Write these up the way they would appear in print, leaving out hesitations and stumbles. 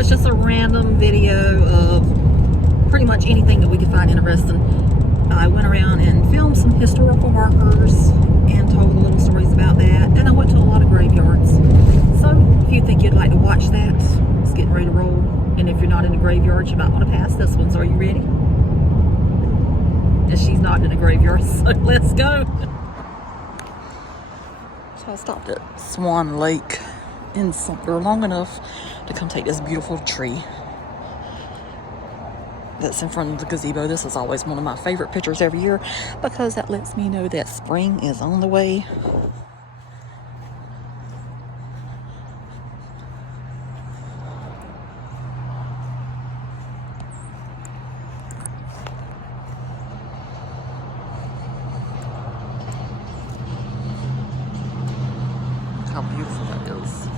it's just a random video of pretty much anything that we could find interesting. I went around and filmed some historical markers and told little stories about that, and I went to a lot of graveyards. So if you think you'd like to watch that, it's getting ready to roll. And if you're not in a graveyard, you might want to pass this one. So are you ready? And she's not in a graveyard, so let's go. So I stopped at Swan Lake in Sumter long enough to come take this beautiful tree that's in front of the gazebo. This is always one of my favorite pictures every year because that lets me know that spring is on the way. Look how beautiful that is.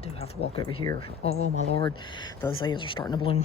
I do have to walk over here. Oh my Lord, the azaleas are starting to bloom.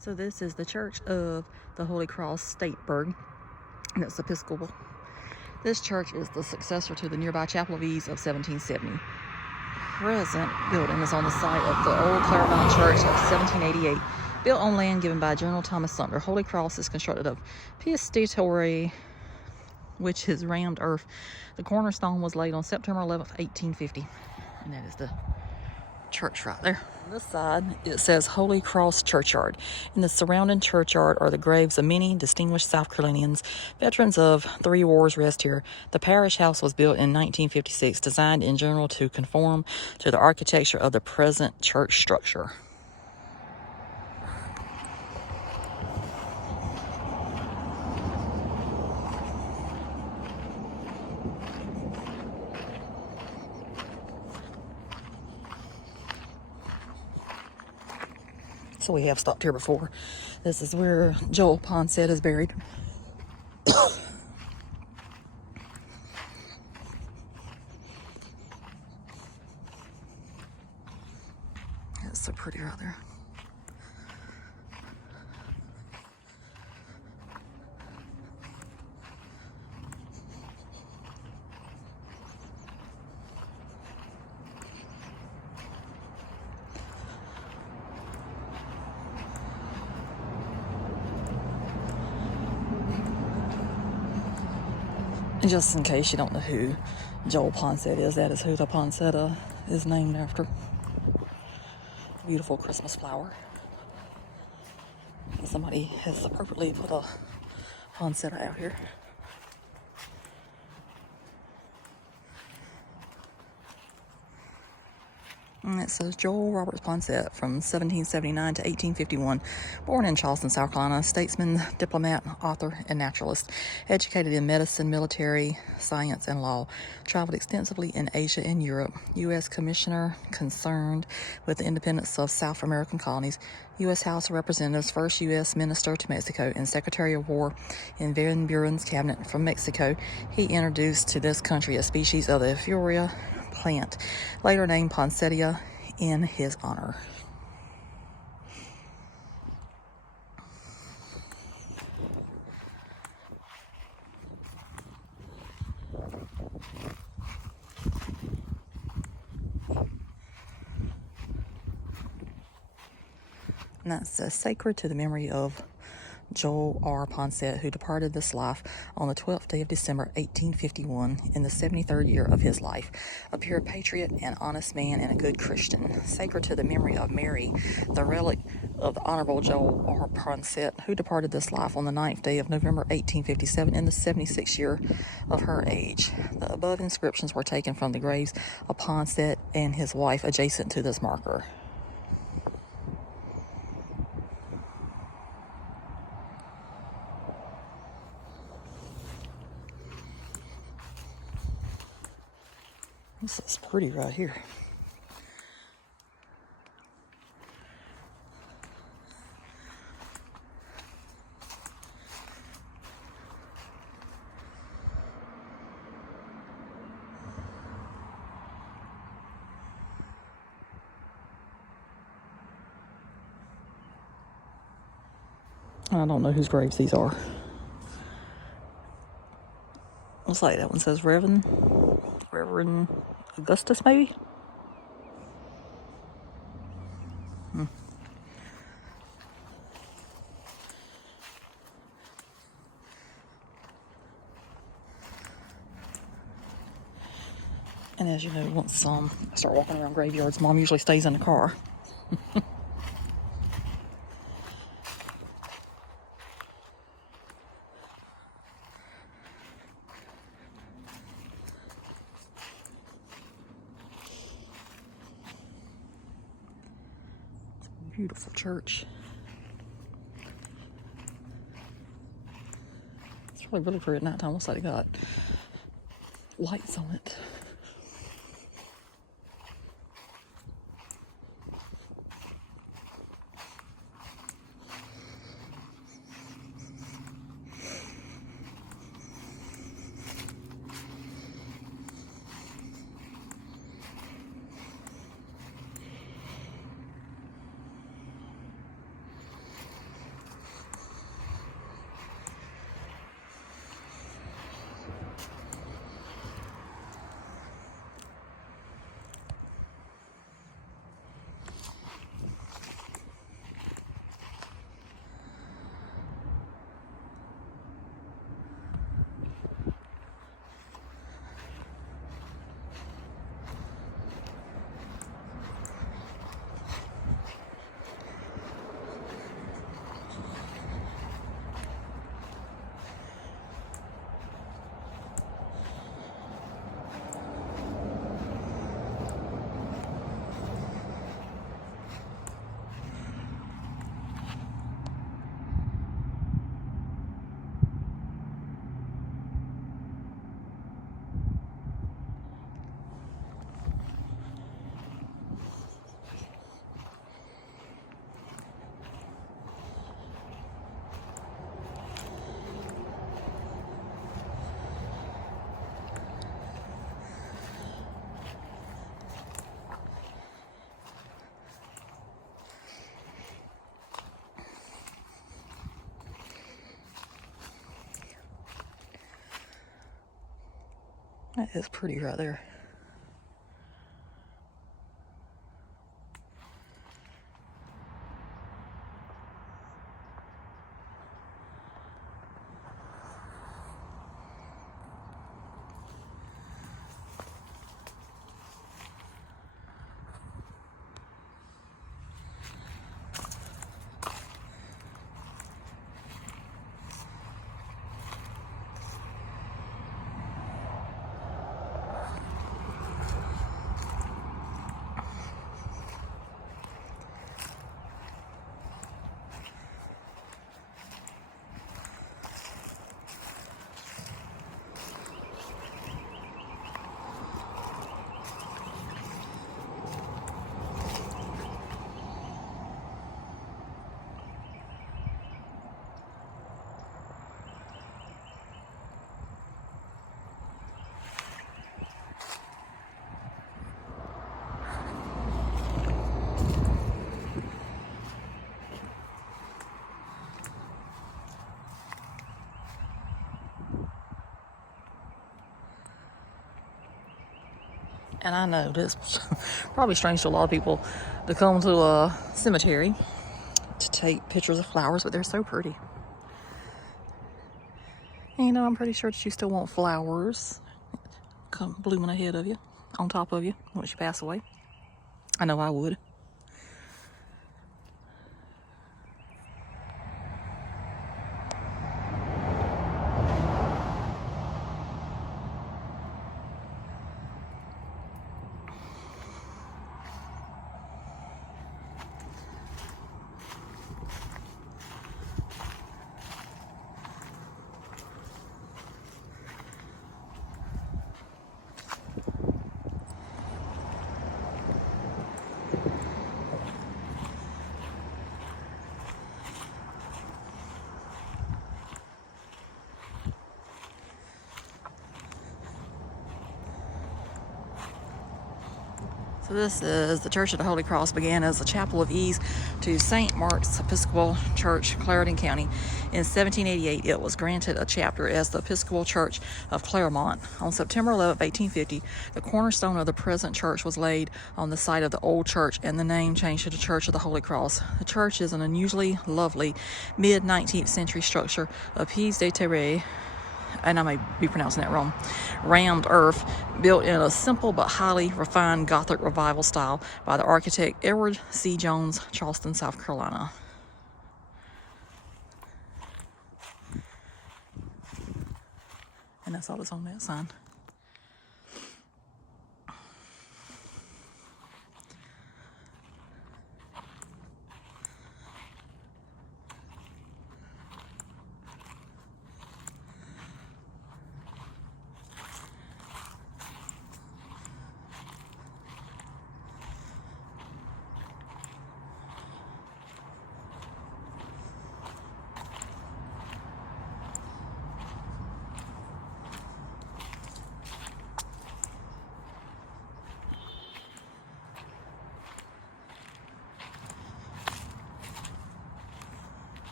So this is the Church of the Holy Cross, Stateburg, and it's Episcopal. This church is the successor to the nearby Chapel of Ease of 1770. Present building is on the site of the old Claremont Church of 1788, built on land given by General Thomas Sumter. Holy Cross is constructed of piscatory which is rammed earth. The cornerstone was laid on September 11th, 1850. And that is the church right there. On this side, it says Holy Cross Churchyard. In the surrounding churchyard are the graves of many distinguished South Carolinians. Veterans of 3 wars rest here. The parish house was built in 1956, designed in general to conform to the architecture of the present church structure. So we have stopped here before. This is where Joel Poinsett is buried. That's so pretty right there. And just in case you don't know who Joel Poinsett is, that is who the poinsettia is named after. Beautiful Christmas flower. Somebody has appropriately put a poinsettia out here. And it says Joel Robert Poinsett from 1779 to 1851, born in Charleston, South Carolina, statesman, diplomat, author, and naturalist, educated in medicine, military, science, and law, traveled extensively in Asia and Europe, U.S. Commissioner concerned with the independence of South American colonies, U.S. House of Representatives, first U.S. Minister to Mexico, and Secretary of War in Van Buren's cabinet from Mexico. He introduced to this country a species of the Furia plant, later named poinsettia in his honor. And that's sacred to the memory of Joel R. Poinsett, who departed this life on the 12th day of December, 1851, in the 73rd year of his life. A pure patriot, an honest man, and a good Christian. Sacred to the memory of Mary, the relic of the Honorable Joel R. Poinsett, who departed this life on the 9th day of November, 1857, in the 76th year of her age. The above inscriptions were taken from the graves of Poinsett and his wife adjacent to this marker. This is pretty right here. I don't know whose graves these are. Looks like that one says Reverend Augustus, maybe? And as you know, once I start walking around graveyards, Mom usually stays in the car. Beautiful church. It's really pretty at nighttime. Looks like it got lights on it. That is pretty right there. And I know this is probably strange to a lot of people to come to a cemetery to take pictures of flowers, but they're so pretty. And you know, I'm pretty sure that you still want flowers come blooming ahead of you, on top of you, once you pass away. I know I would. So this is the Church of the Holy Cross. Began as a chapel of ease to St. Mark's Episcopal Church, Clarendon County. In 1788, it was granted a chapter as the Episcopal Church of Claremont. On September 11, 1850, the cornerstone of the present church was laid on the site of the old church, and the name changed to the Church of the Holy Cross. The church is an unusually lovely mid-19th century structure of pièces de terre, and I may be pronouncing that wrong, rammed earth, built in a simple but highly refined Gothic revival style by the architect Edward C. Jones, Charleston, South Carolina. And that's all that's on that sign.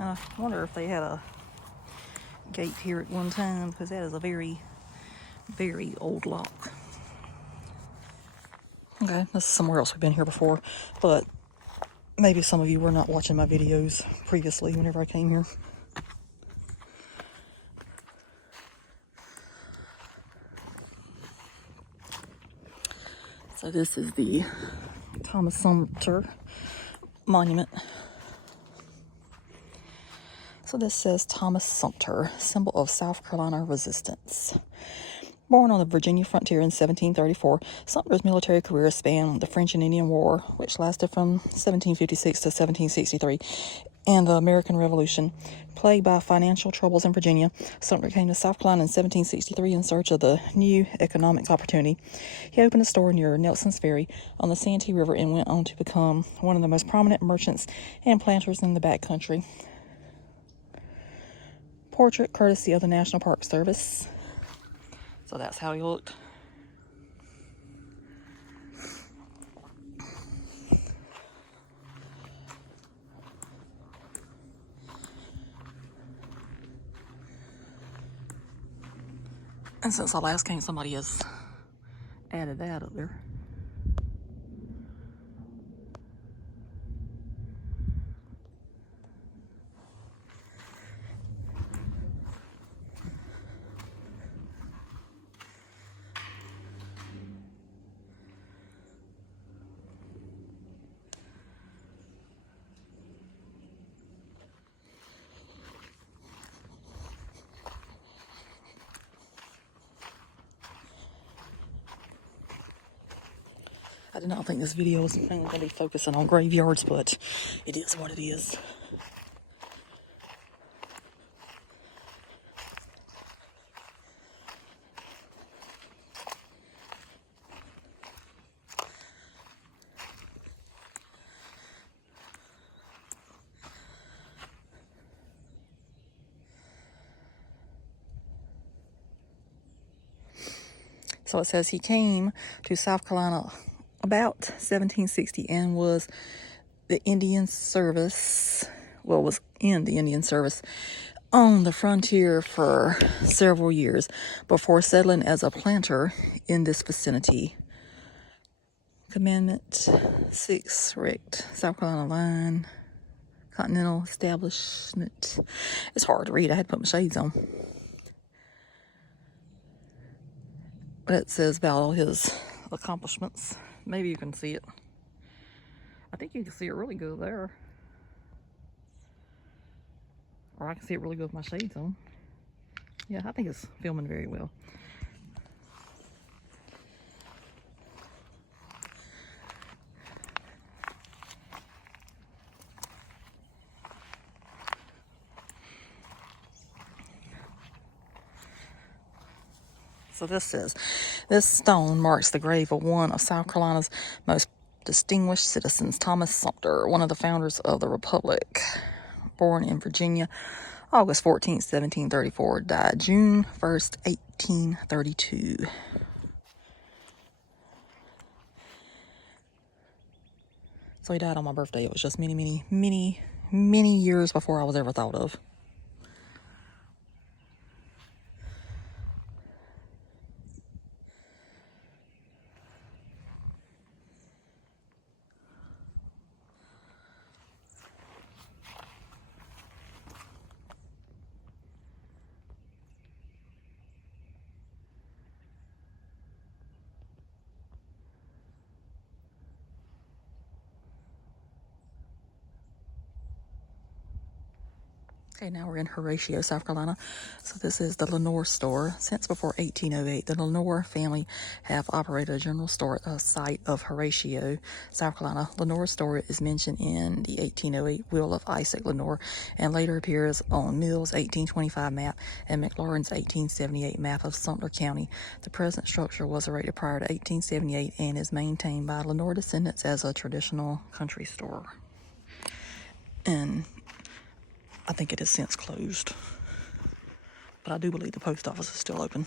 I wonder if they had a gate here at one time, because that is a very, very old lock. Okay, this is somewhere else we've been here before, but maybe some of you were not watching my videos previously whenever I came here. So this is the Thomas Sumter monument. So this says Thomas Sumter, symbol of South Carolina resistance. Born on the Virginia frontier in 1734, Sumter's military career spanned the French and Indian War, which lasted from 1756 to 1763, and the American Revolution. Plagued by financial troubles in Virginia, Sumter came to South Carolina in 1763 in search of the new economic opportunity. He opened a store near Nelson's Ferry on the Santee River and went on to become one of the most prominent merchants and planters in the backcountry. Portrait courtesy of the National Park Service. So that's how he looked. And since I last came, somebody has added that up there. I did not think this video was mainly going to be focusing on graveyards, but it is what it is. So it says he came to South Carolina about 1760 and was the Indian service, well, was in the Indian service on the frontier for several years before settling as a planter in this vicinity. Commandment 6, Rect, South Carolina line, Continental Establishment. It's hard to read. I had to put my shades on. But it says about all his accomplishments. Maybe you can see it. I think you can see it really good there. Or I can see it really good with my shades on. Yeah, I think it's filming very well. So this says, this stone marks the grave of one of South Carolina's most distinguished citizens, Thomas Sumter, one of the founders of the Republic. Born in Virginia, August 14th, 1734, died June 1st, 1832. So he died on my birthday. It was just many years before I was ever thought of. Okay, now we're in Horatio, South Carolina. So this is the Lenore store. Since before 1808, the Lenore family have operated a general store at the site of Horatio, South Carolina. Lenore's store is mentioned in the 1808 will of Isaac Lenore and later appears on Mill's 1825 map and McLaurin's 1878 map of Sumter County. The present structure was erected prior to 1878 and is maintained by Lenore descendants as a traditional country store. And I think it has since closed, but I do believe the post office is still open.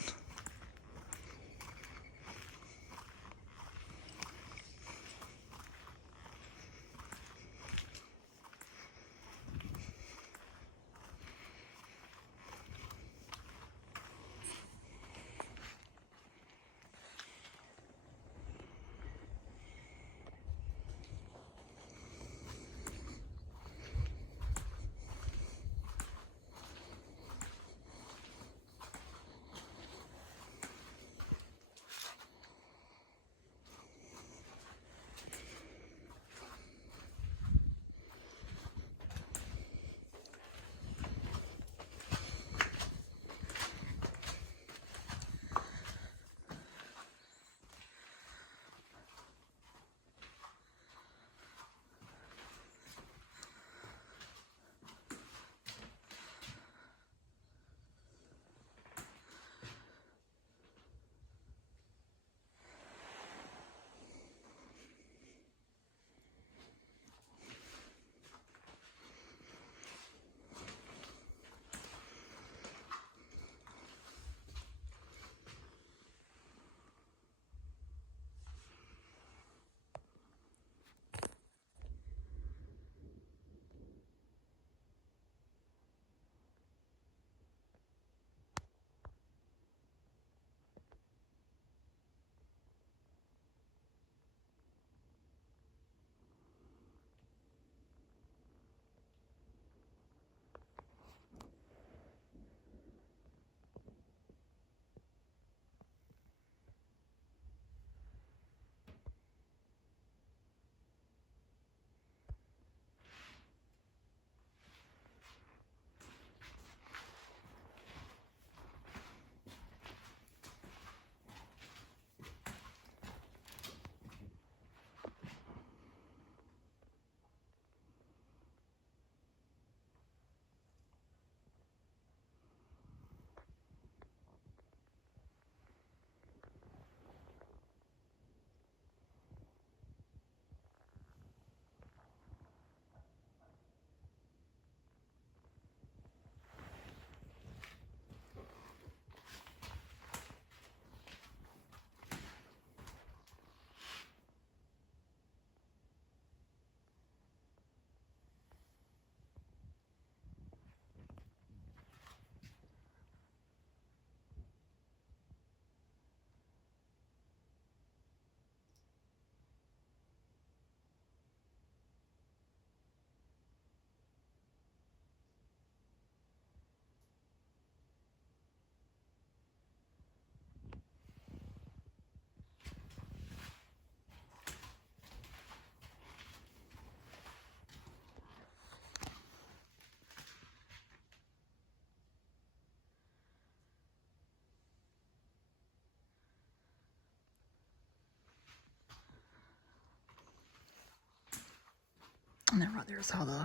And then right there is how the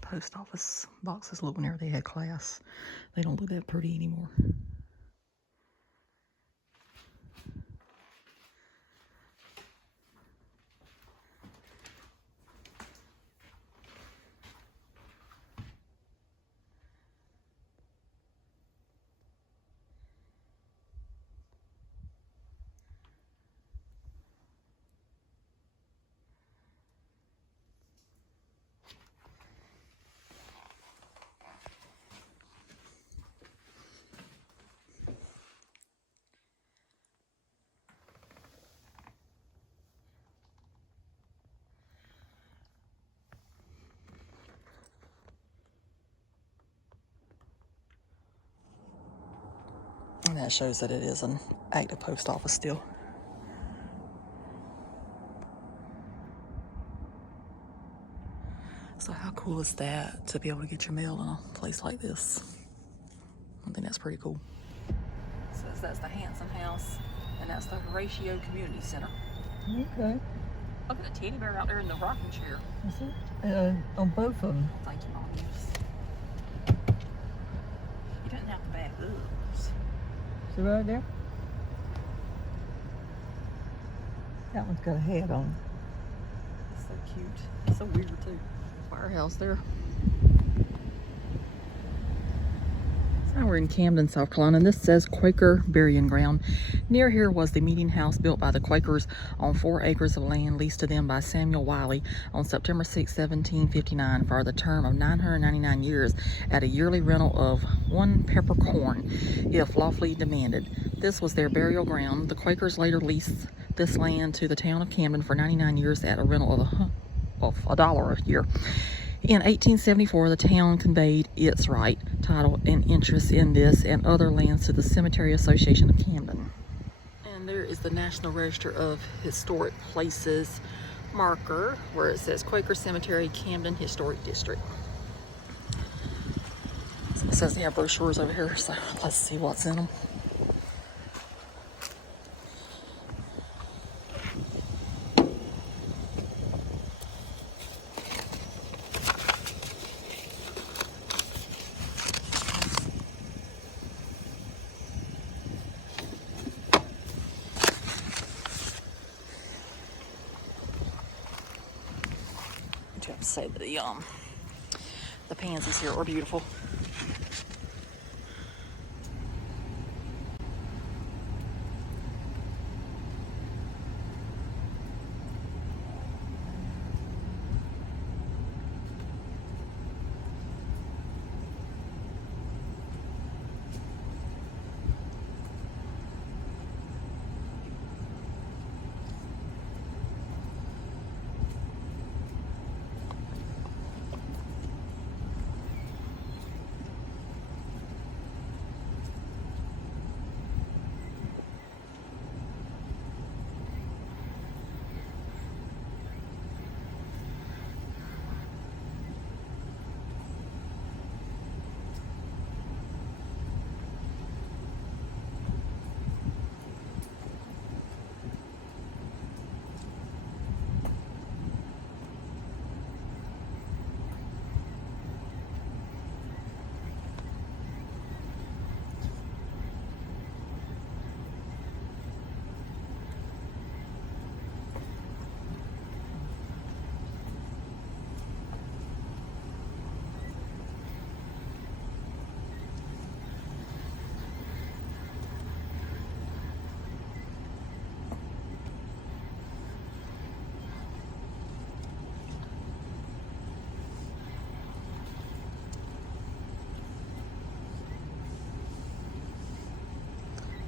post office boxes look whenever they had class. They don't look that pretty anymore. And that shows that it is an active post office still. So how cool is that to be able to get your mail in a place like this? I think that's pretty cool. Says that's the Hanson House, and that's the Horatio Community Center. Okay. Look at the teddy bear out there in the rocking chair. Is it? On both of them. Thank you, Mom. You didn't have to back up. See right there? That one's got a head on it. It's so cute. It's so weird too. Firehouse there. So now we're in Camden, South Carolina, and this says Quaker Burying Ground. Near here was the meeting house built by the Quakers on 4 acres of land leased to them by Samuel Wiley on September 6, 1759 for the term of 999 years at a yearly rental of 1 peppercorn if lawfully demanded. This was their burial ground. The Quakers later leased this land to the town of Camden for 99 years at a rental of $1 a year. In 1874, the town conveyed its right, title, and interest in this and other lands to the Cemetery Association of Camden. And there is the National Register of Historic Places marker where it says Quaker Cemetery, Camden Historic District. So it says they have brochures over here, so let's see what's in them. I have to say that the pansies here are beautiful.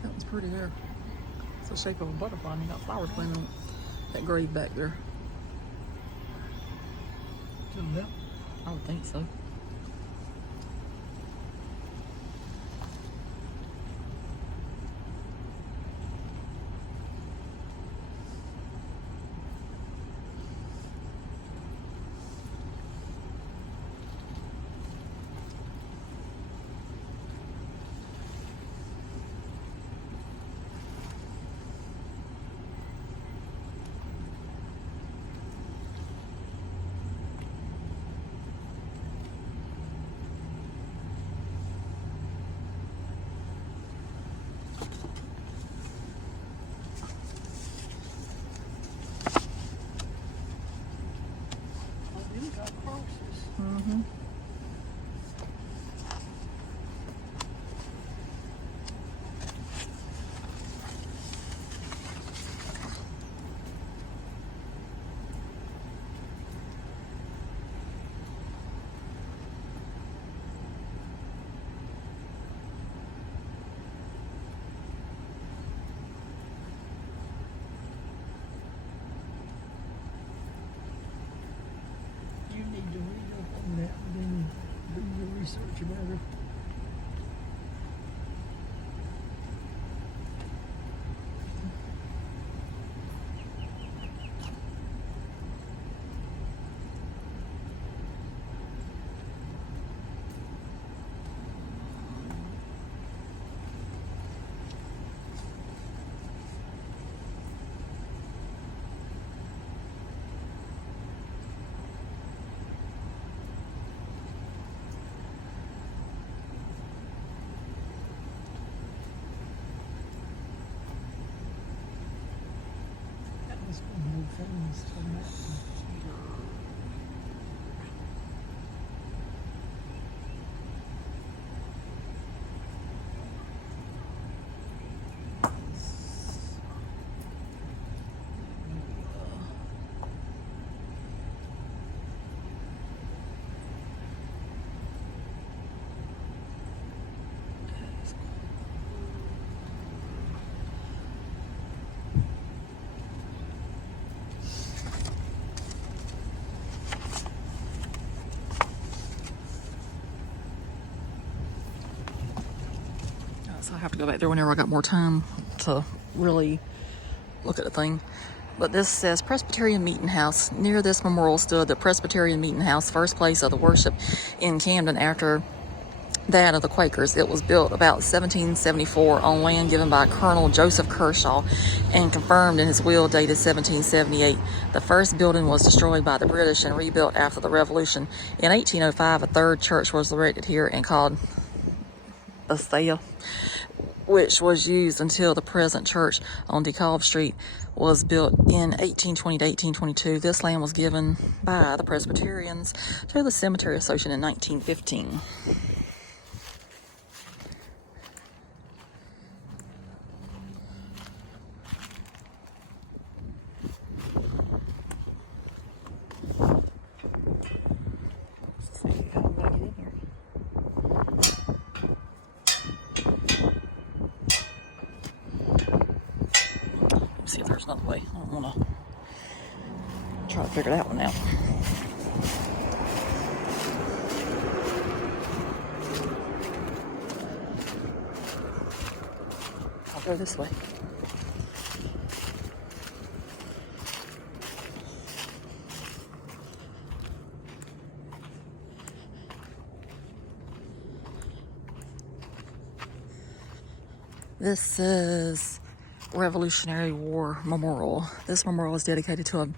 That was pretty there. It's the shape of a butterfly and you got flowers planted on it. That grave back there. To the left. I would think so. research better. That's one more things to mention. So I have to go back there whenever I got more time to really look at the thing. But this says Presbyterian Meeting House. Near this memorial stood the Presbyterian Meeting House, first place of the worship in Camden after that of the Quakers. It was built about 1774 on land given by Colonel Joseph Kershaw and confirmed in his will dated 1778. The first building was destroyed by the British and rebuilt after the Revolution. In 1805, a third church was erected here and called Bethesda, which was used until the present church on DeKalb Street was built in 1820 to 1822. This land was given by the Presbyterians to the Cemetery Association in 1915. Let's see how do I get in here. See if there's another way. I don't want to try to figure that one out. I'll go this way. This is Revolutionary War Memorial. This memorial is dedicated to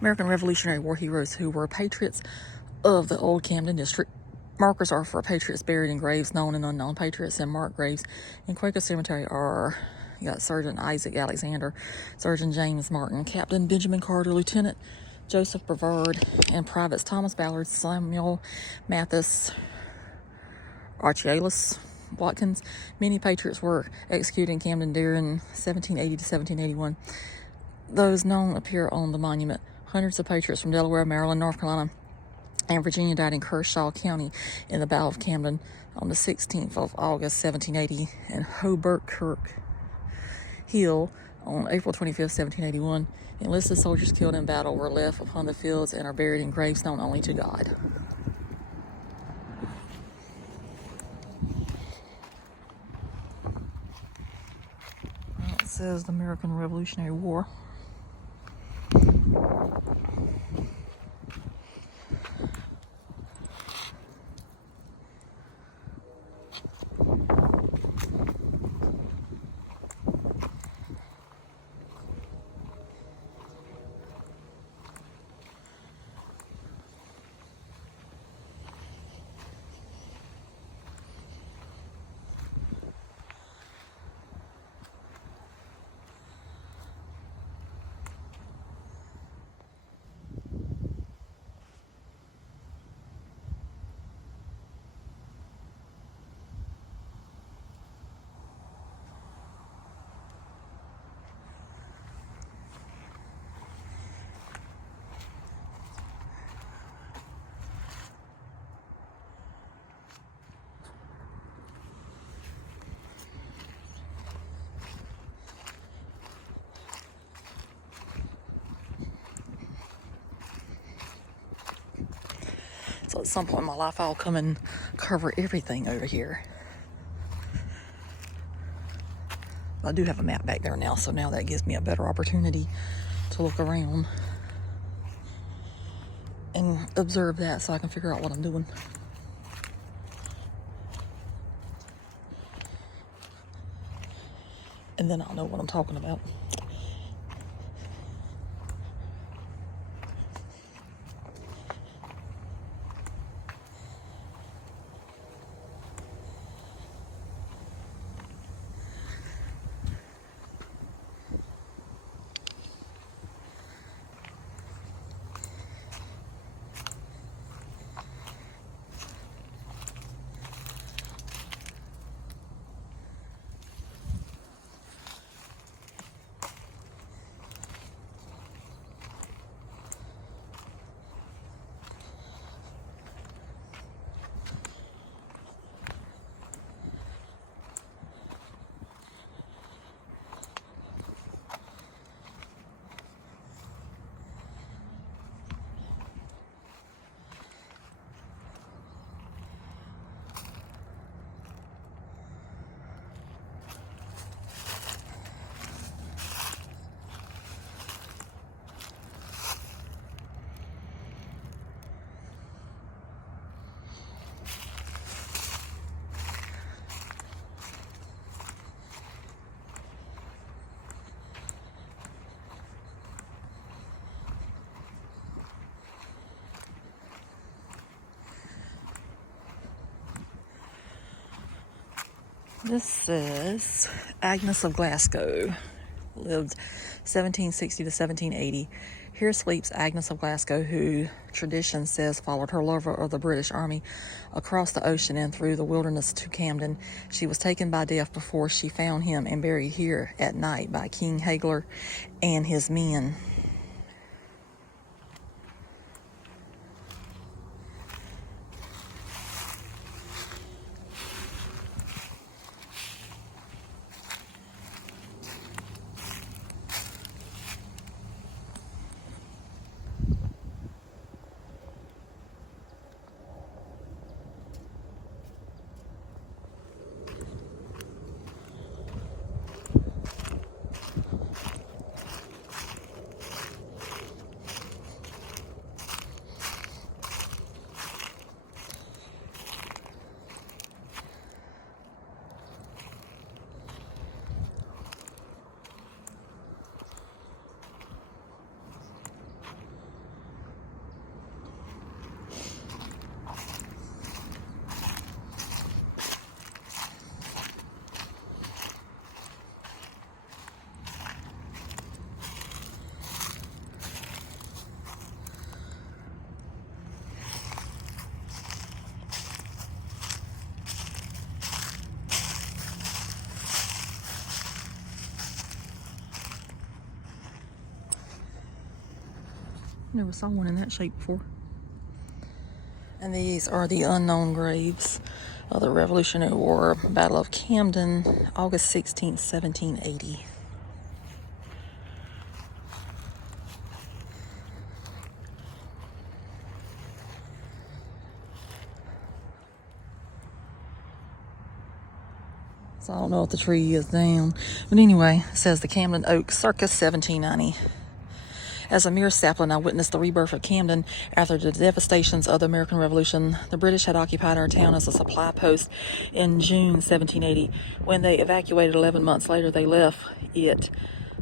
American Revolutionary War heroes who were patriots of the old Camden district. Markers are for patriots buried in graves known and unknown. Patriots and marked graves in Quaker Cemetery are, you got Sergeant Isaac Alexander, Sergeant James Martin, Captain Benjamin Carter, Lieutenant Joseph Brevard, and Privates Thomas Ballard, Samuel Mathis, Archelaus Watkins. Many patriots were executed in Camden during 1780 to 1781. Those known appear on the monument. Hundreds of patriots from Delaware, Maryland, North Carolina, and Virginia died in Kershaw County in the Battle of Camden on the 16th of August, 1780, and Hobart Kirk Hill on April 25th, 1781. Enlisted soldiers killed in battle were left upon the fields and are buried in graves known only to God. It says the American Revolutionary War. So at some point in my life, I'll come and cover everything over here. I do have a map back there now, so now that gives me a better opportunity to look around and observe that so I can figure out what I'm doing. And then I'll know what I'm talking about. This says Agnes of Glasgow lived 1760 to 1780. Here sleeps Agnes of Glasgow, who tradition says followed her lover of the British Army across the ocean and through the wilderness to Camden. She was taken by death before she found him and buried here at night by King Hagler and his men. Never saw one in that shape before. And these are the unknown graves of the Revolutionary War, Battle of Camden, August 16th, 1780. So I don't know if the tree is down. But anyway, it says the Camden Oak, circa 1790. As a mere sapling, I witnessed the rebirth of Camden after the devastations of the American Revolution. The British had occupied our town as a supply post in June 1780. When they evacuated 11 months later, they left it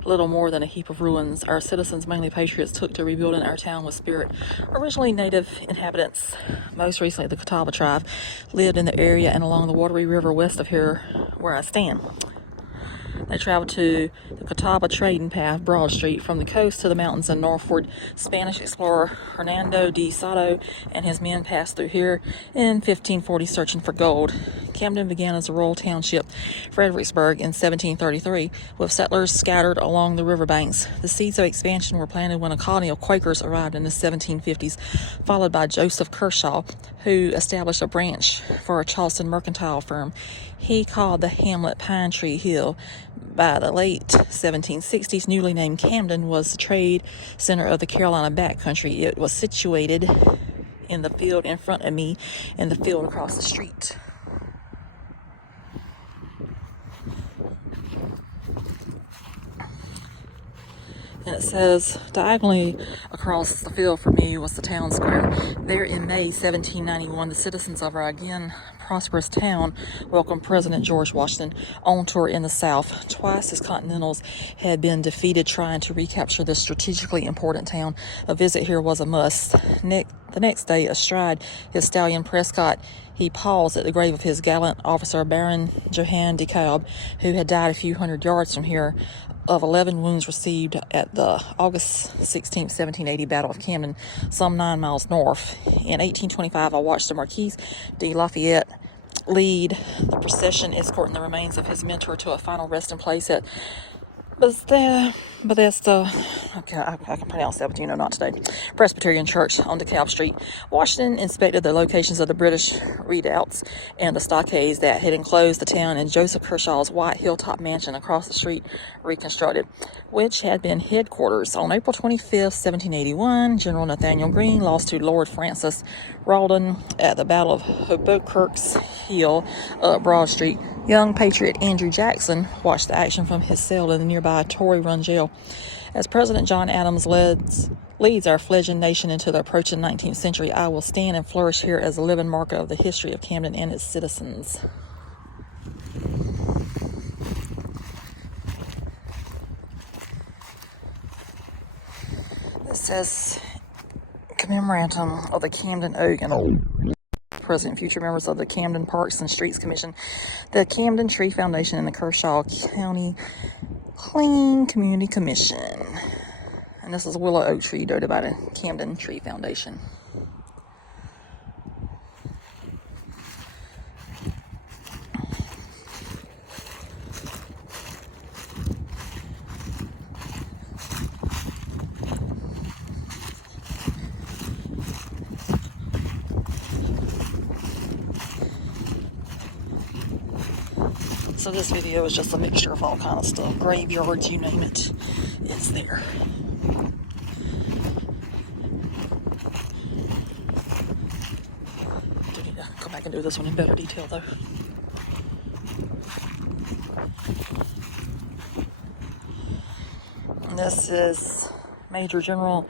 little more than a heap of ruins. Our citizens, mainly patriots, took to rebuilding our town with spirit. Originally native inhabitants, most recently the Catawba tribe, lived in the area and along the Wateree River west of here where I stand. They traveled to the Catawba trading path, Broad Street, from the coast to the mountains and northward. Spanish explorer Hernando de Soto and his men passed through here in 1540 searching for gold. Camden began as a rural township, Fredericksburg, in 1733, with settlers scattered along the riverbanks. The seeds of expansion were planted when a colony of Quakers arrived in the 1750s, followed by Joseph Kershaw, who established a branch for a Charleston mercantile firm. He called the hamlet Pine Tree Hill. By the late 1760s, newly named Camden was the trade center of the Carolina backcountry. It was situated in the field in front of me and the field across the street. And it says, diagonally across the field for me was the town square. There in May 1791, the citizens of our again prosperous town welcomed President George Washington on tour in the South. Twice his Continentals had been defeated trying to recapture this strategically important town. A visit here was a must. The next day, astride his stallion Prescott, he paused at the grave of his gallant officer, Baron Johann de Kalb, who had died a few hundred yards from here of 11 wounds received at the August 16, 1780 Battle of Camden, some 9 miles north. In 1825, I watched the Marquis de Lafayette lead the procession escorting the remains of his mentor to a final resting place at Bethesda, okay, I can pronounce that, but not today, Presbyterian Church on DeKalb Street. Washington inspected the locations of the British redoubts and the stockades that had enclosed the town, and Joseph Kershaw's white hilltop mansion across the street reconstructed, which had been headquarters. On April 25th, 1781, General Nathaniel Greene lost to Lord Francis Rawdon at the Battle of Hoboken's Hill, Broad Street. Young patriot Andrew Jackson watched the action from his cell in the nearby Tory Run jail. As President John Adams leads our fledgling nation into the approaching 19th century, I will stand and flourish here as a living marker of the history of Camden and its citizens. It says, Commemorandum of the Camden Oak and present and future members of the Camden Parks and Streets Commission, the Camden Tree Foundation, and the Kershaw County Clean Community Commission. And this is a willow oak tree donated by the Camden Tree Foundation. So this video is just a mixture of all kind of stuff. Graveyards, you name it, it's there. Do need to come back and do this one in better detail though. And this is Major General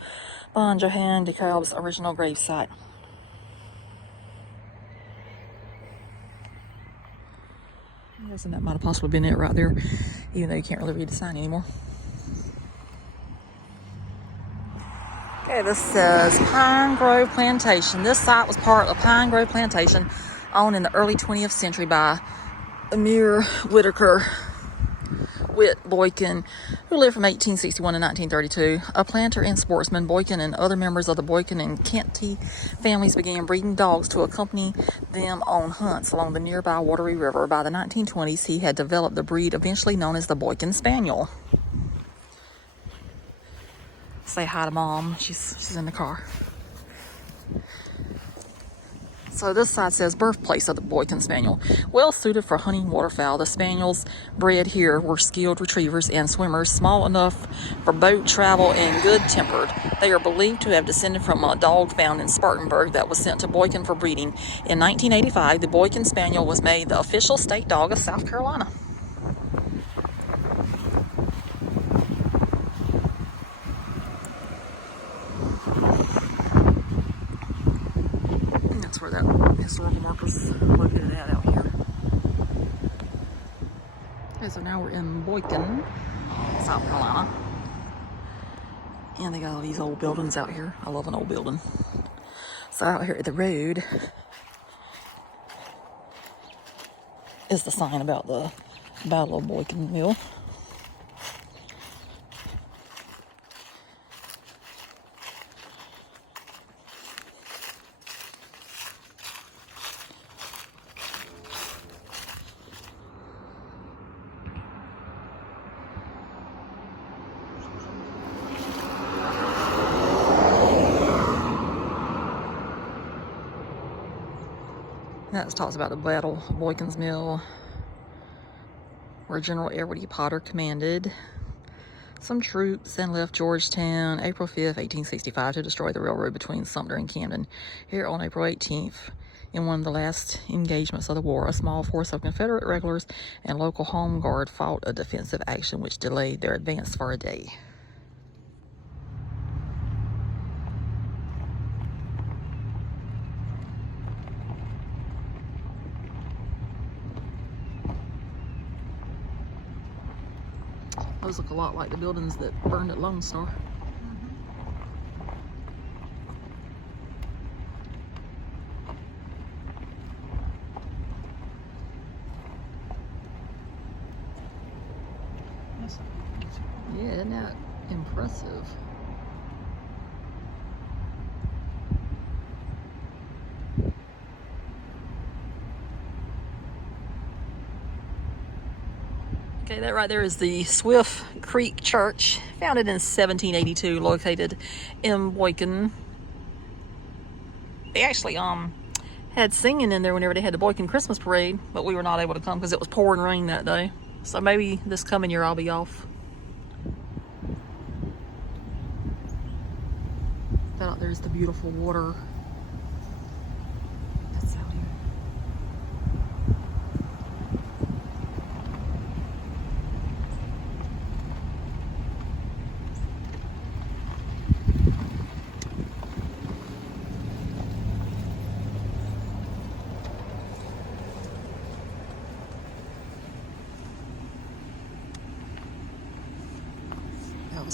Baron Johann de Kalb's original grave site. And that might have possibly been it right there, even though you can't really read the sign anymore. Okay, this says Pine Grove Plantation. This site was part of Pine Grove Plantation owned in the early 20th century by Emir Whit Boykin, who lived from 1861 to 1932. A planter and sportsman, Boykin and other members of the Boykin and Canty families began breeding dogs to accompany them on hunts along the nearby Watery River. By the 1920s, he had developed the breed eventually known as the Boykin Spaniel. Say hi to Mom. She's in the car. So this side says birthplace of the Boykin Spaniel. Well suited for hunting waterfowl, the Spaniels bred here were skilled retrievers and swimmers, small enough for boat travel and good-tempered. They are believed to have descended from a dog found in Spartanburg that was sent to Boykin for breeding. In 1985, the Boykin Spaniel was made the official state dog of South Carolina. That's where that historical marker's located at out here. Okay, so now we're in Boykin, South Carolina. And they got all these old buildings out here. I love an old building. So out here at the road is the sign about the Battle of Boykin Mill. That talks about the Battle of Boykin's Mill, where General Edward E. Potter commanded. Some troops then left Georgetown April 5th, 1865 to destroy the railroad between Sumter and Camden. Here on April 18th, in one of the last engagements of the war, a small force of Confederate regulars and local home guard fought a defensive action which delayed their advance for a day. Those look a lot like the buildings that burned at Lone Star. Yeah, isn't that impressive? Okay, that right there is the Swift Creek Church, founded in 1782, located in Boykin. They actually had singing in there whenever they had the Boykin Christmas parade, but we were not able to come because it was pouring rain that day. So maybe this coming year I'll be off. That out there is the beautiful water that's out here.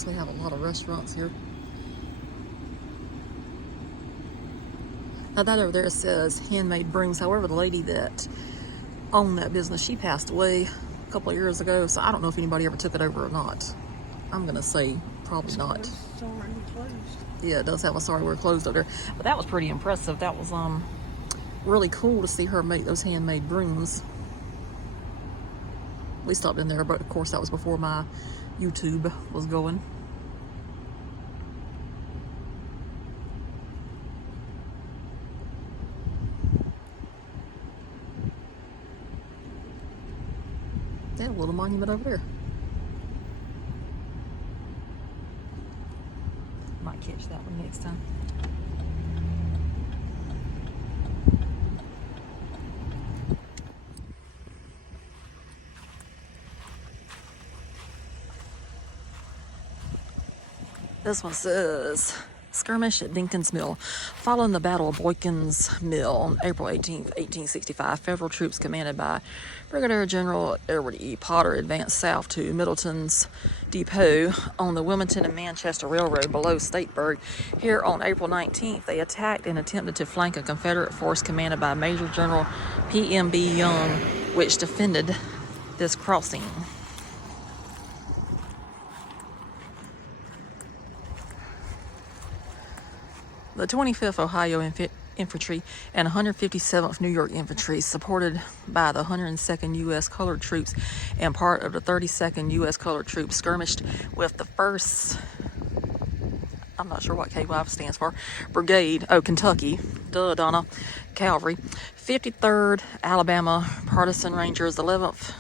We have a lot of restaurants here. Now that over there says handmade brooms. However, the lady that owned that business, she passed away a couple of years ago, so I don't know if anybody ever took it over or not. I'm gonna say probably not. Yeah, it does have a sorry we're closed over there. But that was pretty impressive. That was really cool to see her make those handmade brooms. We stopped in there, but of course that was before my YouTube was going. They have a little monument over there. Might catch that one next time. This one says, skirmish at Dinkin's Mill. Following the Battle of Boykin's Mill on April 18th, 1865, federal troops commanded by Brigadier General Edward E. Potter advanced south to Middleton's Depot on the Wilmington and Manchester Railroad below Stateburg. Here on April 19th, they attacked and attempted to flank a Confederate force commanded by Major General P.M.B. Young, which defended this crossing. The 25th Ohio Infantry and 157th New York Infantry, supported by the 102nd U.S. Colored Troops and part of the 32nd U.S. Colored Troops, skirmished with the 1st, I'm not sure what K5 stands for, Brigade, Kentucky, Donna, Cavalry, 53rd Alabama Partisan Rangers, 11th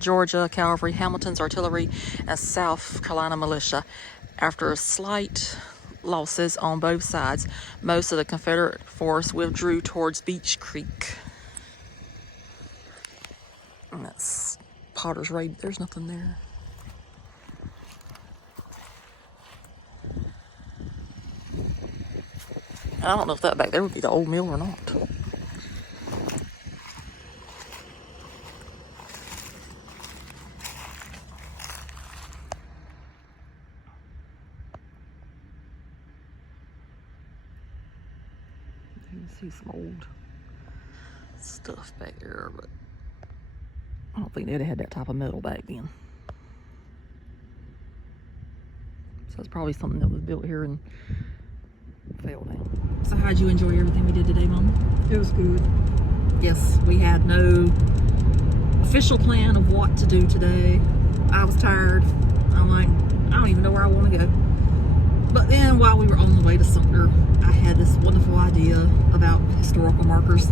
Georgia Cavalry, Hamilton's Artillery, and South Carolina Militia. After slight losses on both sides, most of the Confederate force withdrew towards Beach Creek. And that's Potter's Raid. There's nothing there. I don't know if that back there would be the old mill or not. You can see some old stuff back there, but I don't think they'd have had that type of metal back then. So it's probably something that was built here and fell down. So how'd you enjoy everything we did today, Mama? It was good. Yes, we had no official plan of what to do today. I was tired. I'm like, I don't even know where I want to go. But then while we were on the way to Sumter, I had this wonderful idea about historical markers.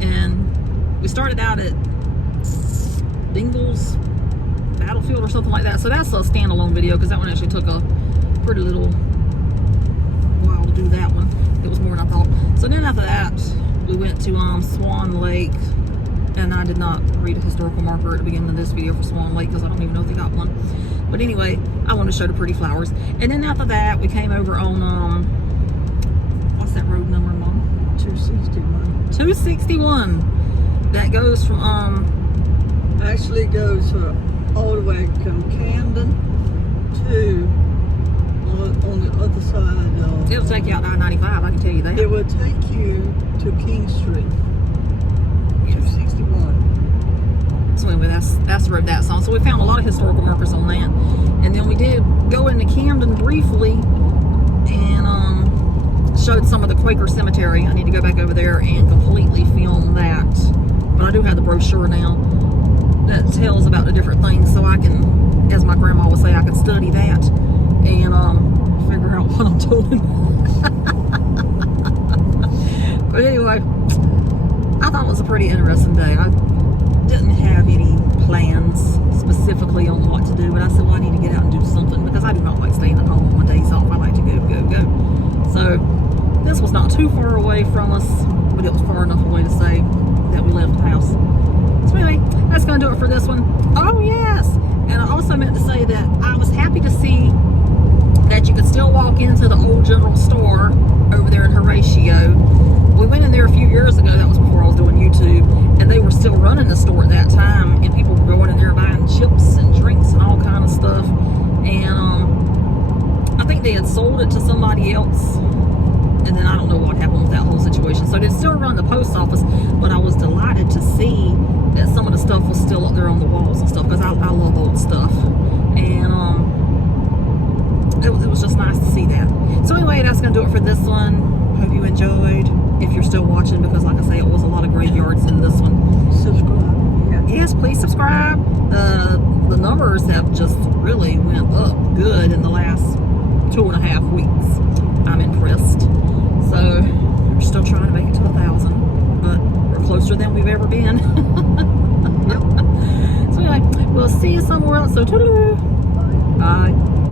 And we started out at Dingle's battlefield or something like that. So that's a standalone video because that one actually took a pretty little while to do that one. It was more than I thought. So then after that, we went to Swan Lake, and I did not read a historical marker at the beginning of this video for Swan Lake because I don't even know if they got one. But anyway, I wanted to show the pretty flowers. And then after that, we came over on what's that road number, Mom? 261. 261. That goes from Actually goes all the way from Camden to on the other side of. it'll take you out 995, I can tell you that. It will take you to King Street. 261. So anyway, that's the road that's on. So we found a lot of historical markers on that. And then we did go into Camden briefly and showed some of the Quaker cemetery. I need to go back over there and completely film that. But I do have the brochure now that tells about the different things, so I can, as my grandma would say, I can study that and figure out what I'm doing. But anyway, I thought it was a pretty interesting day. I didn't have any plans specifically on what to do, but I said, well, I need to get out and do something because I do not like staying at home on my days off. I like to go. So this was not too far away from us, but it was far enough away to say that we left the house. So anyway, that's going to do it for this one. Oh yes, and I also meant to say that I was happy to see that you could still walk into the old general store over there in Horatio. We went in there a few years ago. That was before I was doing YouTube, and they were still running the store at that time, and people were going in there buying chips and drinks and all kind of stuff. And I think they had sold it to somebody else, and then I don't know what happened with that whole situation. So they still run the post office, but I was delighted to see that some of the stuff was still up there on the walls and stuff, because I love old stuff. And it was just nice to see that. So anyway, that's going to do it for this one. Hope you enjoyed, if you're still watching, because like I say, it was a lot of graveyards in this one. Subscribe. Yeah. Yes, please subscribe. The numbers have just really went up good in the last 2.5 weeks. I'm impressed. So we're still trying to make it to 1,000, but we're closer than we've ever been. Yep. So anyway, we'll see you somewhere else. So toodaloo. Bye.